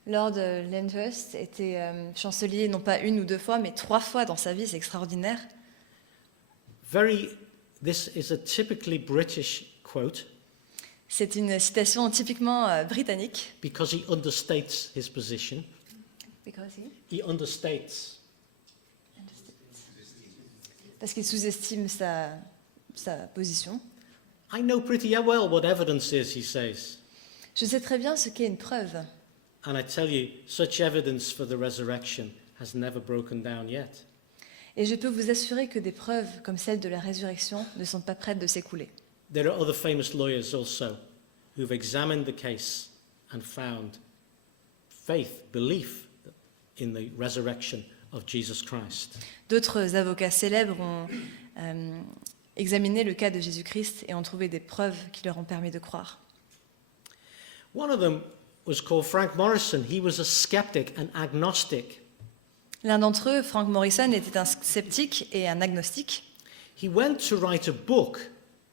Lord Lyndhurst était chancelier non pas 1 ou 2 fois, mais 3 fois dans sa vie, c'est extraordinaire. This is a typically British quote C'est une citation typiquement britannique. because he understates his position. He understates. Parce qu'il sous-estime sa position. I know pretty well what evidence is, he says. Je sais très bien ce qu'est une preuve. And I tell you, such evidence for the resurrection has never broken down yet. Et je peux vous assurer que des preuves comme celle de la résurrection ne sont pas prêtes de s'écouler. There are other famous lawyers also who've examined the case and found faith, belief in the resurrection of Jesus Christ. D'autres avocats célèbres ont examiné le cas de Jésus-Christ et ont trouvé des preuves qui leur ont permis de croire. One of them was called Frank Morrison. He was a skeptic and agnostic. L'un d'entre eux, Frank Morrison, était un sceptique et un agnostique. He went to write a book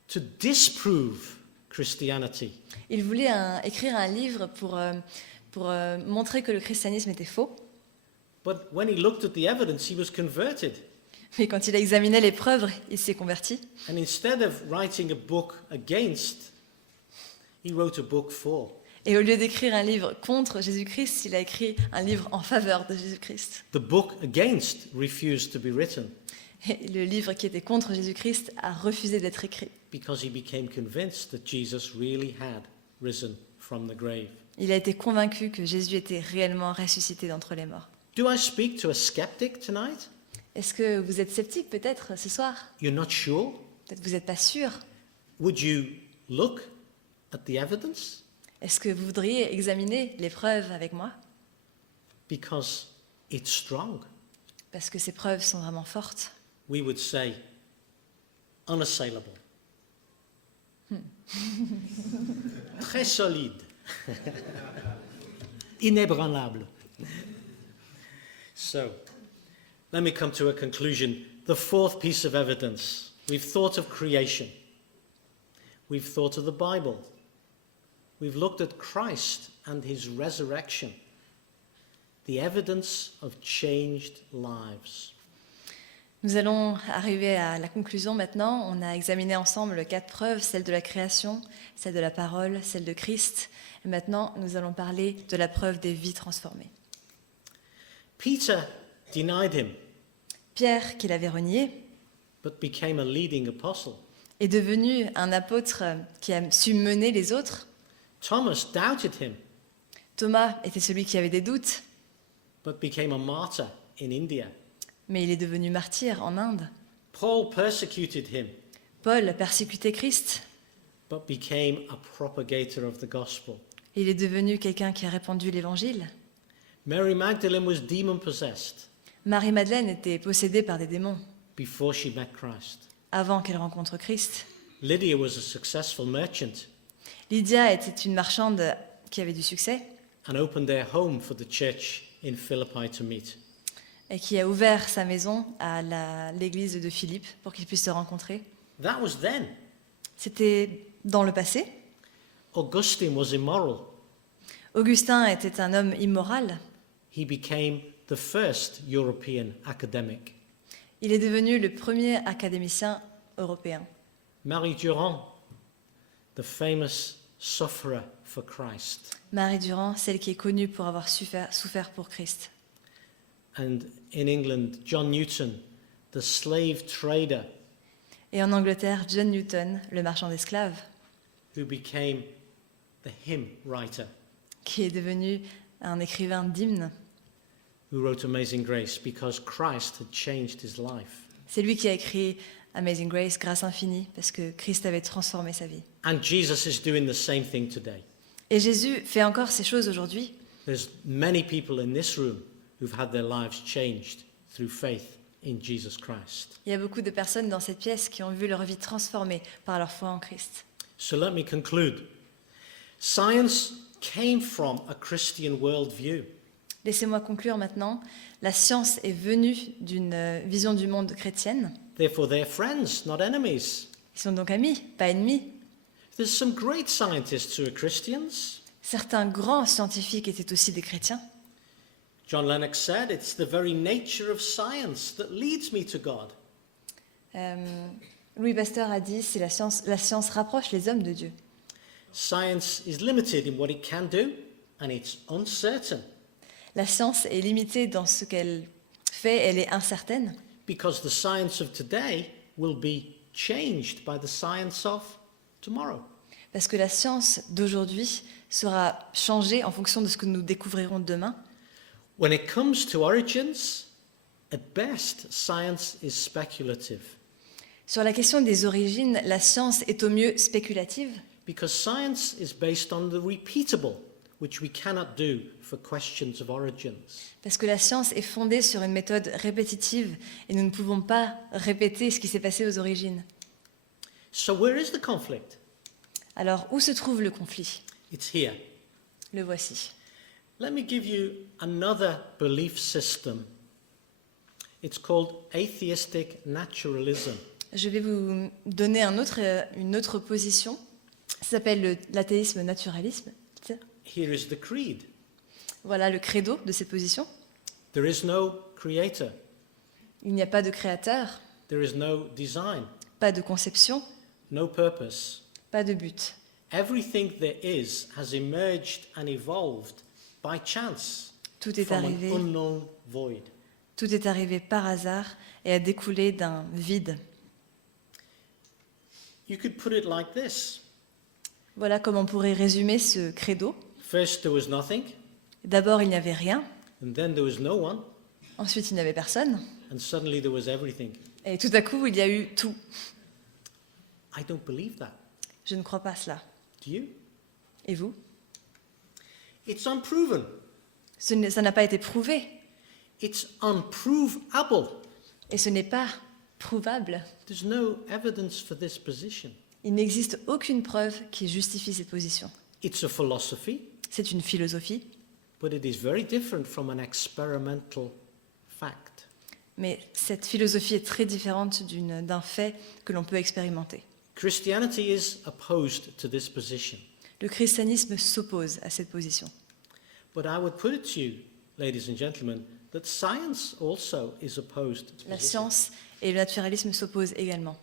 to disprove Christianity. Il voulait écrire un livre pour montrer que le christianisme était faux. But when he looked at the evidence, he was converted. Mais quand il a examiné les preuves, il s'est converti. And instead of writing a book against, he wrote a book for. Et au lieu d'écrire un livre contre Jésus-Christ, il a écrit un livre en faveur de Jésus-Christ. The book against refused to be written Et le livre qui était contre Jésus-Christ a refusé d'être écrit. because he became convinced that Jesus really had risen from the grave. Il a été convaincu que Jésus était réellement ressuscité d'entre les morts. Do I speak to a skeptic tonight? Est-ce que vous êtes sceptique peut-être ce soir? You're not sure? Peut-être que vous n'êtes pas sûr. Would you look at the evidence? Est-ce que vous voudriez examiner les preuves avec moi? Because it's strong. Parce que ces preuves sont vraiment fortes. We would say unassailable. Très solide. Inébranlable. So, let me come to a conclusion. The 4th piece of evidence. We've thought of creation. We've thought of the Bible. We've looked at Christ and his resurrection. The evidence of changed lives. Nous allons arriver à la conclusion maintenant. On a examiné ensemble 4 preuves, celle de la création, celle de la parole, celle de Christ. Et maintenant, nous allons parler de la preuve des vies transformées. Peter denied him, Pierre, qui l'avait renié, but became a leading apostle. est devenu un apôtre qui a su mener les autres. Thomas doubted him, Thomas était celui qui avait des doutes, but became a martyr in India. mais il est devenu martyr en Inde. Paul persecuted him, Paul persécutait Christ, but became a propagator of the gospel. et il est devenu quelqu'un qui a répandu l'évangile. Mary Magdalene was demon-possessed Marie-Madeleine était possédée par des démons before she met Christ. avant qu'elle rencontre Christ. Lydia was a successful merchant Lydia était une marchande qui avait du succès and opened their home for the church in Philippi to meet. et qui a ouvert sa maison à l'église de Philippe pour qu'ils puissent se rencontrer. That was then. C'était dans le passé. Augustine was immoral. Augustin était un homme immoral. He became the first European academic. Il est devenu le premier académicien européen. Marie Durand, the famous sufferer for Christ. Marie Durand, celle qui est connue pour avoir souffert pour Christ. And in England, John Newton, the slave trader Et en Angleterre, John Newton, le marchand d'esclaves, who became the hymn writer, qui est devenu un écrivain d'hymnes. who wrote Amazing Grace because Christ had changed his life. C'est lui qui a écrit Amazing Grace, Grâce infinie, parce que Christ avait transformé sa vie. And Jesus is doing the same thing today. Et Jésus fait encore ces choses aujourd'hui. There's many people in this room who've had their lives changed through faith in Jesus Christ. Il y a beaucoup de personnes dans cette pièce qui ont vu leur vie transformée par leur foi en Christ. So let me conclude. Science came from a Christian worldview. Laissez-moi conclure maintenant. La science est venue d'une vision du monde chrétienne. Therefore, they're friends, not enemies. Ils sont donc amis, pas ennemis. There's some great scientists who are Christians. Certains grands scientifiques étaient aussi des chrétiens. John Lennox said, "It's the very nature of science that leads me to God." Louis Pasteur a dit, c'est la science rapproche les hommes de Dieu. Science is limited in what it can do, and it's uncertain, La science est limitée dans ce qu'elle fait, elle est incertaine, because the science of today will be changed by the science of tomorrow. parce que la science d'aujourd'hui sera changée en fonction de ce que nous découvrirons demain. When it comes to origins, at best, science is speculative, Sur la question des origines, la science est au mieux spéculative, because science is based on the repeatable, which we cannot do for questions of origins. parce que la science est fondée sur une méthode répétitive et nous ne pouvons pas répéter ce qui s'est passé aux origines. So where is the conflict? Alors, où se trouve le conflit? It's here. Le voici. Let me give you another belief system. It's called atheistic naturalism. Je vais vous donner une autre position. Ça s'appelle l'athéisme naturalisme. Here is the creed. Voilà le credo de cette position. There is no creator. Il n'y a pas de créateur, There is no design, pas de conception, no purpose. pas de but. Everything there is has emerged and evolved by chance Tout est from an arrivé. unknown void. Tout est arrivé par hasard et a découlé d'un vide. You could put it like this. Voilà comment on pourrait résumer ce credo. First there was nothing, D'abord, il n'y avait rien. and then there was no one, Ensuite, il n'y avait personne. and suddenly there was everything. Et tout à coup, il y a eu tout. I don't believe that. Je ne crois pas cela. Do you? Et vous? It's unproven. Ça n'a pas été prouvé. It's unprovable. Et ce n'est pas prouvable. There's no evidence for this position. Il n'existe aucune preuve qui justifie cette position. It's a philosophy, C'est une philosophie, but it is very different from an experimental fact. mais cette philosophie est très différente d'un fait que l'on peut expérimenter. Christianity is opposed to this position. Le christianisme s'oppose à cette position. But I would put it to you, ladies and gentlemen, that science also is opposed to La position. science et le naturalisme s'opposent également,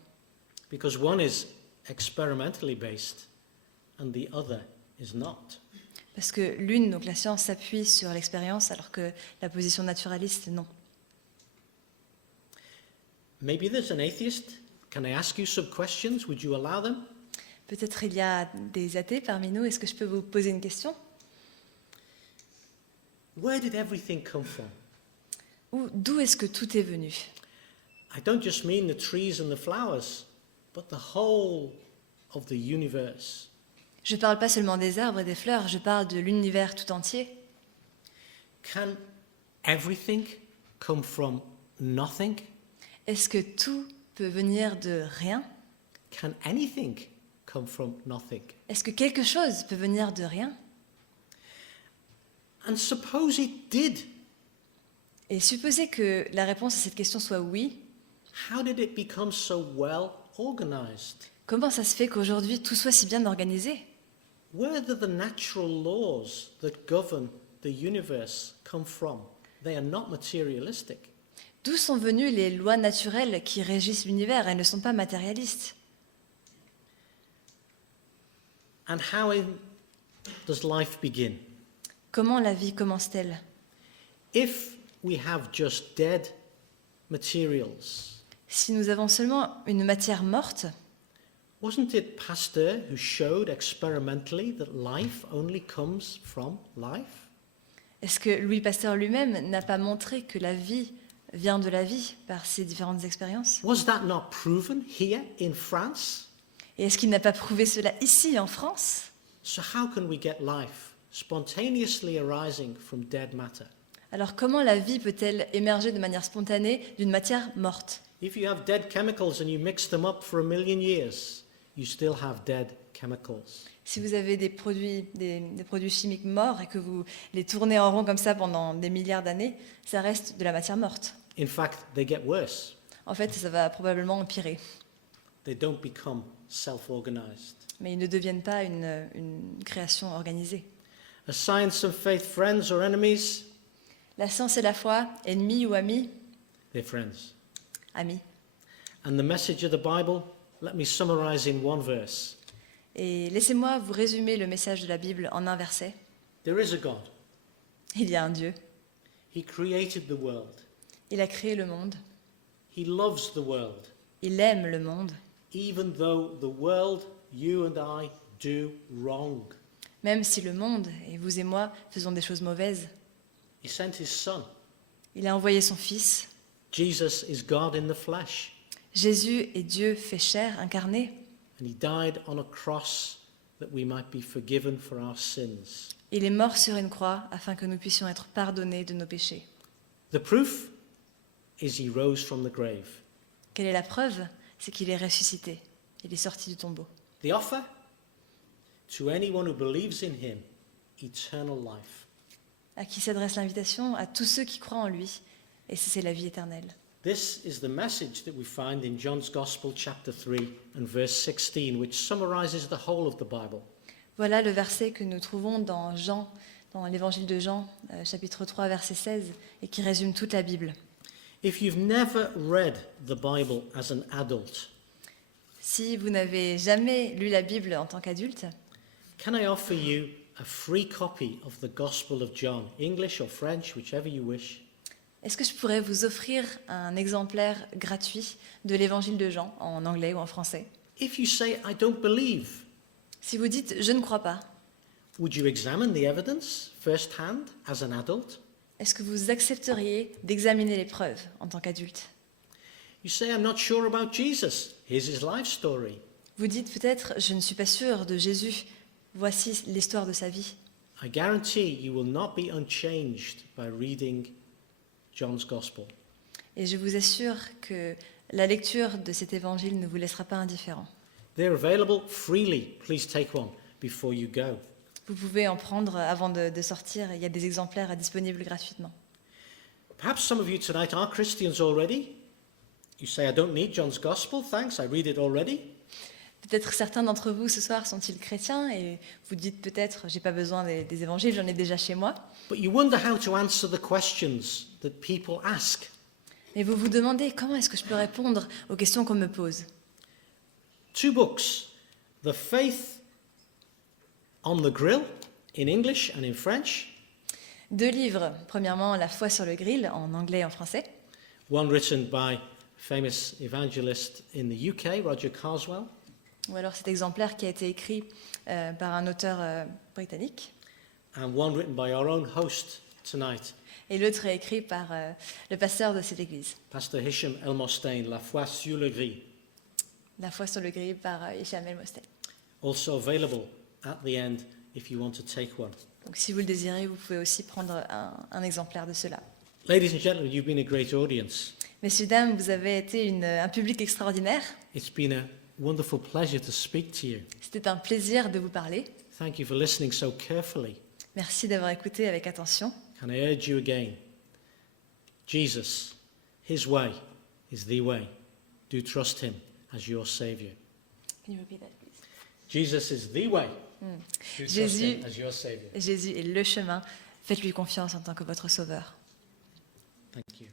Because one is experimentally based and the other is not. parce que l'une, donc la science, s'appuie sur l'expérience, alors que la position naturaliste, non. Maybe there's an atheist. Can I ask you some questions? Would you allow them? Peut-être il y a des athées parmi nous. Est-ce que je peux vous poser une question? Where did everything come from? D'où est-ce que tout est venu? I don't just mean the trees and the flowers, but the whole of the universe. Je ne parle pas seulement des arbres et des fleurs, je parle de l'univers tout entier. Can everything come from nothing? Est-ce que tout peut venir de rien? Can anything come from nothing? Est-ce que quelque chose peut venir de rien? And suppose it did. Et supposer que la réponse à cette question soit oui, How did it become so well organized? comment ça se fait qu'aujourd'hui tout soit si bien organisé? Where do the natural laws that govern the universe come from? They are not materialistic. D'où sont venues les lois naturelles qui régissent l'univers? Elles ne sont pas matérialistes. And how does life begin? Comment la vie commence-t-elle? If we have just dead materials, Si nous avons seulement une matière morte, wasn't it Pasteur who showed experimentally that life only comes from life? est-ce que Louis Pasteur lui-même n'a pas montré que la vie vient de la vie par ses différentes expériences? Was that not proven here in France? Et est-ce qu'il n'a pas prouvé cela ici, en France? So how can we get life spontaneously arising from dead matter? Alors comment la vie peut-elle émerger de manière spontanée d'une matière morte? If you have dead chemicals and you mix them up for 1,000,000 years, you still have dead chemicals. Si vous avez des produits chimiques morts et que vous les tournez en rond comme ça pendant des milliards d'années, ça reste de la matière morte. In fact, they get worse. En fait, ça va probablement empirer. They don't become self-organized. Mais ils ne deviennent pas une création organisée. Are science and faith friends or enemies? La science et la foi, ennemis ou amis? They're friends. Amis. And the message of the Bible, let me summarize in one verse. Et laissez-moi vous résumer le message de la Bible en un verset. There is a God. Il y a un Dieu. He created the world. Il a créé le monde. He loves the world. Il aime le monde. Even though the world, you and I, do wrong. Même si le monde, et vous et moi, faisons des choses mauvaises. He sent his son. Il a envoyé son Fils. Jesus is God in the flesh. Jésus est Dieu fait chair, incarné. And he died on a cross that we might be forgiven for our sins. Il est mort sur une croix afin que nous puissions être pardonnés de nos péchés. The proof is he rose from the grave. Quelle est la preuve? C'est qu'il est ressuscité. Il est sorti du tombeau. The offer? To anyone who believes in him, eternal life. À qui s'adresse l'invitation? À tous ceux qui croient en lui. Et c'est la vie éternelle. This is the message that we find in John's Gospel, chapter 3 and verse 16, which summarizes the whole of the Bible. Voilà le verset que nous trouvons dans Jean, dans l'évangile de Jean, chapitre 3, verset 16, et qui résume toute la Bible. If you've never read the Bible as an adult, Si vous n'avez jamais lu la Bible en tant qu'adulte, can I offer you a free copy of the Gospel of John, English or French, whichever you wish? est-ce que je pourrais vous offrir un exemplaire gratuit de l'évangile de Jean, en anglais ou en français? If you say, I don't believe, Si vous dites « je ne crois pas », would you examine the evidence firsthand as an adult? est-ce que vous accepteriez d'examiner les preuves en tant qu'adulte? You say, I'm not sure about Jesus. Here's his life story. Vous dites peut-être « je ne suis pas sûr de Jésus, voici l'histoire de sa vie ». I guarantee you will not be unchanged by reading John's Gospel. Et je vous assure que la lecture de cet évangile ne vous laissera pas indifférent. They're available freely. Please take one before you go. Vous pouvez en prendre avant de sortir, il y a des exemplaires disponibles gratuitement. Perhaps some of you tonight are Christians already. You say, I don't need John's Gospel, thanks, I read it already. Peut-être certains d'entre vous ce soir sont-ils chrétiens et vous dites peut-être j'ai pas besoin des évangiles, j'en ai déjà chez moi. But you wonder how to answer the questions that people ask. Mais vous vous demandez comment est-ce que je peux répondre aux questions qu'on me pose. 2 books, The Faith on the Grill in English and in French, 2 livres. Premièrement, La foi sur le grill en anglais et en français. one written by a famous evangelist in the UK, Roger Carswell, Ou alors cet exemplaire qui a été écrit par un auteur britannique. and one written by our own host tonight, Et l'autre est écrit par le pasteur de cette église. Pastor Hisham Elmostein, La foi sur le grill, La foi sur le grill par Hicham El-Mostel. also available at the end if you want to take one. Donc si vous le désirez, vous pouvez aussi prendre un exemplaire de cela. Ladies and gentlemen, you've been a great audience. Messieurs, dames, vous avez été un public extraordinaire. It's been a wonderful pleasure to speak to you. C'était un plaisir de vous parler. Thank you for listening so carefully. Merci d'avoir écouté avec attention. Can I urge you again? Jesus, his way is the way. Do trust him as your Savior. Can you repeat that, please? Jesus is the way. Do trust Jésus- him as your Savior. Jésus est le chemin. Faites-lui confiance en tant que votre sauveur. Thank you.